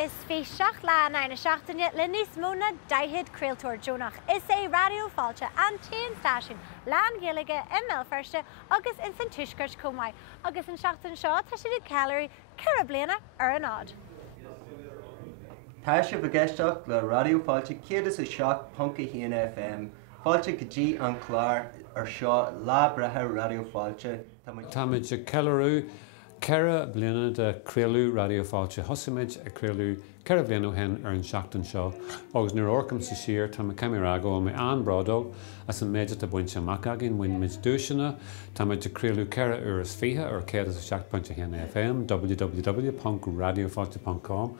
is fhíseach lá na seachtaine le níos móna daithid creilteoir Jonach. Is é Raidió Fáilte an taon Stáisiún Gaeilge Bhéal Feirste agus in san tuisgurt comhaid. Agus an seachtain seo tá siad ceileoirí ceithre bliana ar an ád. Tá sé bhgeisteach le Raidió Fáilte céad is a seach Punca Híon FM. Fáilte go dtí an chláir ar seo lá brethe Raidió Fáilte. Tá muid ceiliúradh ceithre bliana de creiliú Raidió Fáilte thosaimid a creiliú ceithre bliana hen ar an seachtain seo. Agus nuair orcam sa siar tá muid ceimirágó me an brádó as an méidir a buinte amach agin bhain muid dúiseanna tá muid de creiliú ceithre uras fiche ar céad is a seach Punca Híon FM www.radiofáilte.com.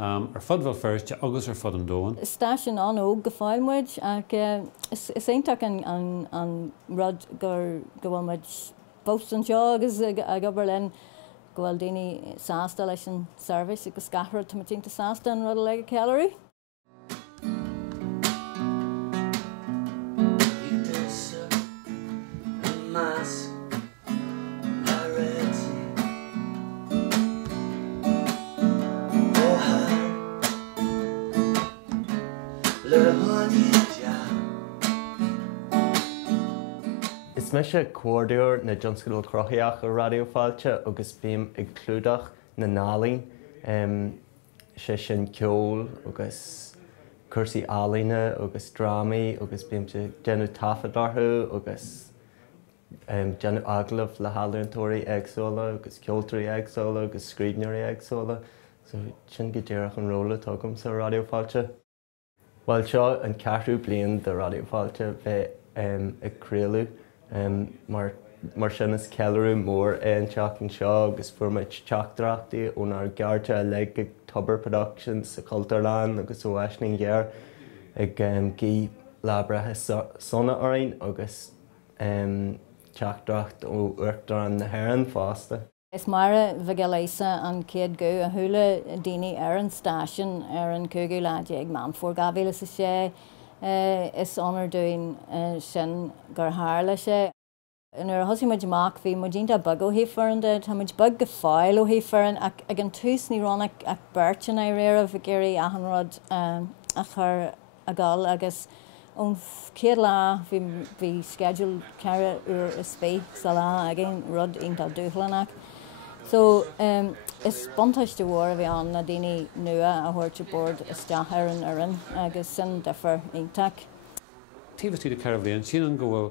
Ar fud bhfuil feirste agus ar fud an dóin. Stáisiún an óg go fáilmuid ach is éintach an rud gur bhfuil muid post an seo agus a gobar len go bhfuil daoine sásta leis an service agus scathair tumatínta sásta an rud a le ceileoirí. Is me sé cuairdeoir na Johnscoil Crothaíach ar Raidió Fáilte agus bíam ag clúdach na nálainn sé sin ceol agus cursaí álainne agus drámaí agus bíam sé genú tafadarthú agus genú aglah le hallúntóirí agsúla agus ceoltóirí agsúla agus scríbneoirí agsúla, so sin go dtéireach an róla tugamm sa Raidió Fáilte. Bhil seo an ceathrú bliain de Raidió Fáilte bheith ag creiliú mar sin is ceileoirí mór an teachtain seo agus fuairmuid teachtarachtaí ónar gearrte a le ag Tubber Productions sa Cultarlán agus ó Aisling Ghear ag gí labrathe sonna orainn agus teachtracht ó Uachtar an na Héireann fásta. Is mara bheagalaisa an céad go a thula daoine ar an stáisiún ar an cúgú láide ag man fór gabbéile sa sé is onar dúin sin gur hála sé. Nuair thosaí muid amach bhí muidínta bug ó hífarnde, tá muid bug go fáil ó hífaran ag an tús ní ránach ag bertin é réir a bhgéirí ahanrad a chur a gáil agus ón céad lá bhí schedule ceithre uair is fé sa lá agin rud iontal dúchlanach. So is buntaiste mhór a bhí an na daoine nua a thuirte bord isteach ar an uireann agus sin difer iontaach. Tíomhtí de ceithre bliana sin an go bhfuil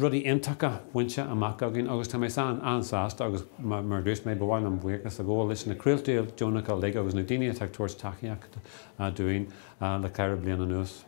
rudí intacha buinte amach agin agus tá méid ansásta agus mar dús méid bhhail an bhuichas a ggóil leis na cruiltíil Jonach Gaeilge agus na daoine ag tuairt taíocht a dúin le ceithre bliana nuas.